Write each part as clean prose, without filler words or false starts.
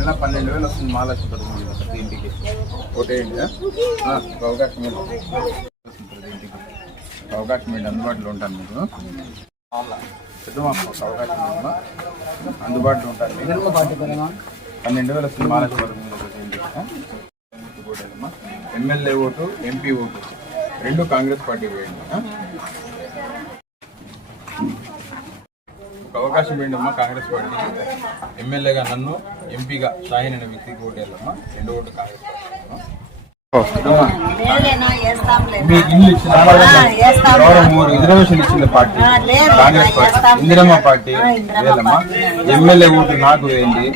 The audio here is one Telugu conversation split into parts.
నెల 12,000 వస్తుంది మహాలక్ష్మి పథకం ప్రతి ఇంటికి. ఓటేయండి. అవకాశం ఇంటికి అవకాశం ఏంటి అందుబాటులో ఉంటాను మీకు అవకాశం అందుబాటులో ఉంటాను. 12,000 వస్తుంది మహాలక్ష్మి పథకం ప్రతి ఇంటికి. ఎమ్మెల్యే ఓటు, ఎంపీ ఓటు రెండు కాంగ్రెస్ పార్టీ వేయండి. ఒక అవకాశం ఏంటమ్మా కాంగ్రెస్ పార్టీ. ఎమ్మెల్యేగా నన్ను, ఎంపీగా షాహీన్ అనే వ్యక్తికి ఓటు వేయాలమ్మా. రెండు ఓటు కాంగ్రెస్ పార్టీ. మీ ఇల్లు ఇచ్చిన రిజర్వేషన్ ఇచ్చిన party Congress party. Indiramma party వేయాలమ్మా. ఎమ్మెల్యే ఓటు నాకు వేయండి,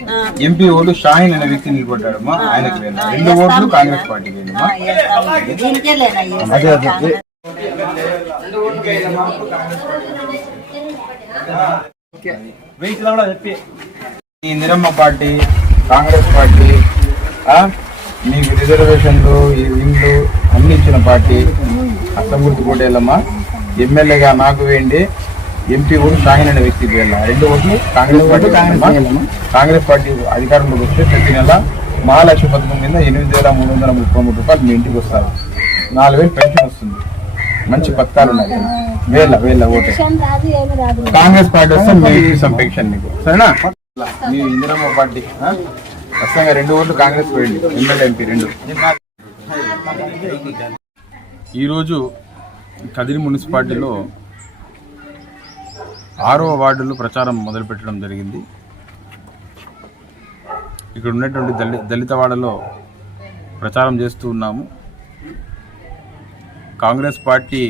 ఎంపీ ఓటు షాహీన్ అనే వ్యక్తి నిలబడ్డాడమ్మా, ఆయనకి వేయాలి. రెండు ఓట్లు కాంగ్రెస్ పార్టీ వేయమ్మా. అదే అదే ఇందిరమ్మ పార్టీ, కాంగ్రెస్ పార్టీ మీకు రిజర్వేషన్లు, ఇండ్లు అన్ని ఇచ్చిన పార్టీ. అసంగుర్తి కోటేళ్ళమ్మా. ఎమ్మెల్యేగా నాకు వేయండి, ఎంపీ ఓటు షాహీన్ అనే వ్యక్తికి వేయాలి. రెండు ఓట్లు కాంగ్రెస్ పార్టీ. కాంగ్రెస్ పార్టీ అధికారంలోకి వస్తే ప్రతి నెల మహాలక్ష్మి పథకం కింద 8,333 రూపాయలు మీ ఇంటికి వస్తారు. 4,000 పెన్షన్ వస్తుంది. మంచి పథకాలు ఉన్నాయి. వేళ్ళ ఓటే కాంగ్రెస్ పార్టీ వస్తే మీ పెన్షన్ నీకు సరేనా. మీ ఇందిరమ్మ పార్టీ ఖచ్చితంగా రెండు ఓట్లు కాంగ్రెస్ పోయింది. ఎమ్మెల్యే, ఎంపీ రెండు. ఈరోజు కదిరి మున్సిపాలిటీలో 6వ వార్డులో ప్రచారం మొదలుపెట్టడం జరిగింది. ఇక్కడ ఉన్నటువంటి దళితవాడలో ప్రచారం చేస్తూ ఉన్నాము. కాంగ్రెస్ పార్టీ,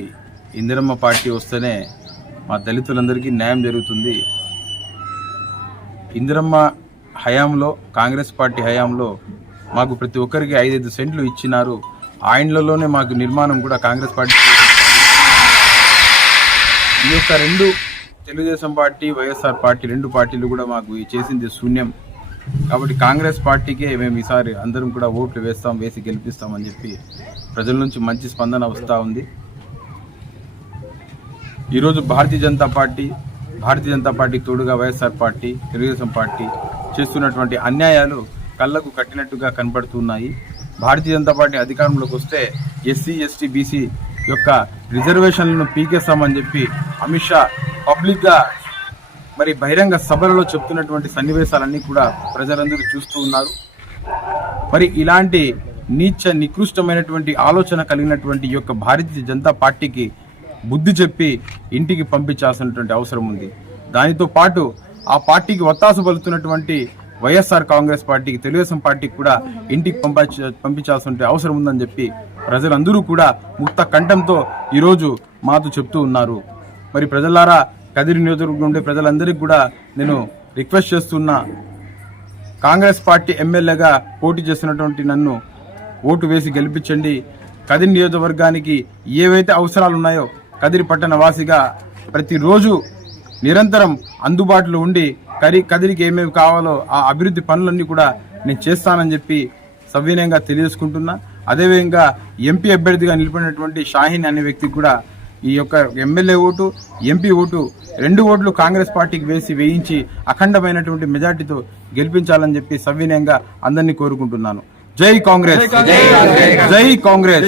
ఇందిరమ్మ పార్టీ వస్తేనే మా దళితులందరికీ న్యాయం జరుగుతుంది. ఇందిరమ్మ హయాంలో, కాంగ్రెస్ పార్టీ హయాంలో మాకు ప్రతి ఒక్కరికి 5-5 సెంట్లు ఇచ్చినారు. ఆ ఇండ్లలోనే మాకు నిర్మాణం కూడా కాంగ్రెస్ పార్టీ. ఈ యొక్క రెండు తెలుగుదేశం పార్టీ, వైఎస్ఆర్ పార్టీ రెండు పార్టీలు కూడా మాకు చేసింది శూన్యం. కాబట్టి కాంగ్రెస్ పార్టీకే మేము ఈసారి అందరం కూడా ఓట్లు వేసి గెలిపిస్తామని చెప్పి ప్రజల నుంచి మంచి స్పందన వస్తూ ఉంది. ఈరోజు భారతీయ జనతా పార్టీ తోడుగా వైఎస్ఆర్ పార్టీ, తెలుగుదేశం పార్టీ చేస్తున్నటువంటి అన్యాయాలు కళ్ళకు కట్టినట్టుగా కనబడుతున్నాయి. భారతీయ జనతా పార్టీ అధికారంలోకి వస్తే ఎస్సీ, ఎస్టీ, బీసీ యొక్క రిజర్వేషన్లను పీకేస్తామని చెప్పి అమిత్ షా పబ్లిక్గా మరి బహిరంగ సభలలో చెప్తున్నటువంటి సన్నివేశాలన్నీ కూడా ప్రజలందరూ చూస్తూ ఉన్నారు. మరి ఇలాంటి నికృష్టమైనటువంటి ఆలోచన కలిగినటువంటి ఈ యొక్క భారతీయ జనతా పార్టీకి బుద్ధి చెప్పి ఇంటికి పంపించాల్సినటువంటి అవసరం ఉంది. దానితో పాటు ఆ పార్టీకి ఒత్తాసు పలుతున్నటువంటి వైఎస్ఆర్ కాంగ్రెస్ పార్టీకి, తెలుగుదేశం పార్టీకి కూడా ఇంటికి పంపించాల్సిన అవసరం ఉందని చెప్పి ప్రజలందరూ కూడా ముక్త కంఠంతో ఈరోజు మాతో చెప్తూ ఉన్నారు. మరి ప్రజలారా, కదిరి నియోజకవర్గం ఉండే ప్రజలందరికీ కూడా నేను రిక్వెస్ట్ చేస్తున్నా, కాంగ్రెస్ పార్టీ ఎమ్మెల్యేగా పోటీ చేస్తున్నటువంటి నన్ను ఓటు వేసి గెలిపించండి. కదిరి నియోజకవర్గానికి ఏవైతే అవసరాలు ఉన్నాయో కదిరి పట్టణ వాసిగా ప్రతిరోజు నిరంతరం అందుబాటులో ఉండి కదిరికి ఏమేమి కావాలో ఆ అభివృద్ధి పనులన్నీ కూడా నేను చేస్తానని చెప్పి సవినయంగా తెలియజేసుకుంటున్నా. అదేవిధంగా ఎంపీ అభ్యర్థిగా నిలిపినటువంటి షాహీన్ అనే వ్యక్తికి కూడా ఈ యొక్క ఎమ్మెల్యే ఓటు, ఎంపీ ఓటు రెండు ఓట్లు కాంగ్రెస్ పార్టీకి వేయించి అఖండమైనటువంటి మెజార్టీతో గెలిపించాలని చెప్పి సవినయంగా అందరినీ కోరుకుంటున్నాను. జై కాంగ్రెస్, జై కాంగ్రెస్.